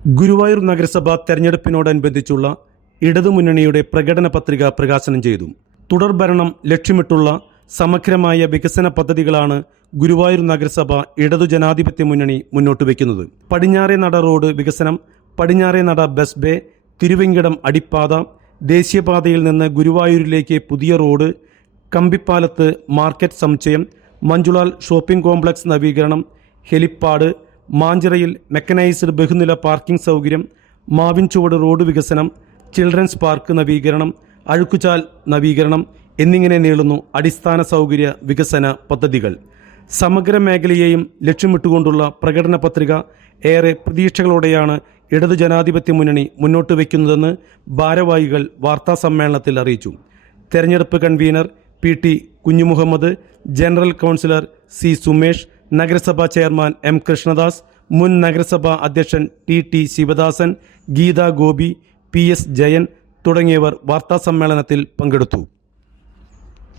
ഗുരുവായൂർ നഗരസഭ തെരഞ്ഞെടുപ്പിനോടനുബന്ധിച്ചുള്ള ഇടതുമുന്നണിയുടെ പ്രകടന പത്രിക പ്രകാശനം ചെയ്തു. തുടർ ഭരണം ലക്ഷ്യമിട്ടുള്ള സമഗ്രമായ വികസന പദ്ധതികളാണ് ഗുരുവായൂർ നഗരസഭ ഇടതു ജനാധിപത്യ മുന്നണി മുന്നോട്ട് വയ്ക്കുന്നത്. പടിഞ്ഞാറേ നട റോഡ് വികസനം പടിഞ്ഞാറേ നട ബസ് ബേ തിരുവെങ്കിടം അടിപ്പാത ദേശീയപാതയിൽ നിന്ന് ഗുരുവായൂരിലേക്ക് പുതിയ റോഡ് കമ്പിപ്പാലത്ത് മാർക്കറ്റ് സമുച്ചയം മഞ്ജുളാൽ ഷോപ്പിംഗ് കോംപ്ലക്സ് നവീകരണം ഹെലിപ്പാഡ് മാഞ്ചിറയിൽ മെക്കനൈസ്ഡ് ബഹുനില പാർക്കിംഗ് സൗകര്യം മാവിൻചുവട് റോഡ് വികസനം ചിൽഡ്രൻസ് പാർക്ക് നവീകരണം അഴുക്കുചാൽ നവീകരണം എന്നിങ്ങനെ നീളുന്നു അടിസ്ഥാന സൗകര്യ വികസന പദ്ധതികൾ. സമഗ്ര മേഖലയെയും ലക്ഷ്യമിട്ടുകൊണ്ടുള്ള പ്രകടന പത്രിക ഏറെ പ്രതീക്ഷകളോടെയാണ് ഇടതു ജനാധിപത്യ മുന്നണി മുന്നോട്ട് വയ്ക്കുന്നതെന്ന് ഭാരവാഹികൾ വാർത്താ സമ്മേളനത്തിൽ അറിയിച്ചു. തെരഞ്ഞെടുപ്പ് convener P T Kunjumuhammad general councillor C Sumesh നഗരസഭാ ചെയർമാൻ എം കൃഷ്ണദാസ് മുൻ നഗരസഭാ അധ്യക്ഷൻ T T Sivadasan Geetha Gopi P S Jayan തുടങ്ങിയവർ വാർത്താസമ്മേളനത്തിൽ പങ്കെടുത്തു.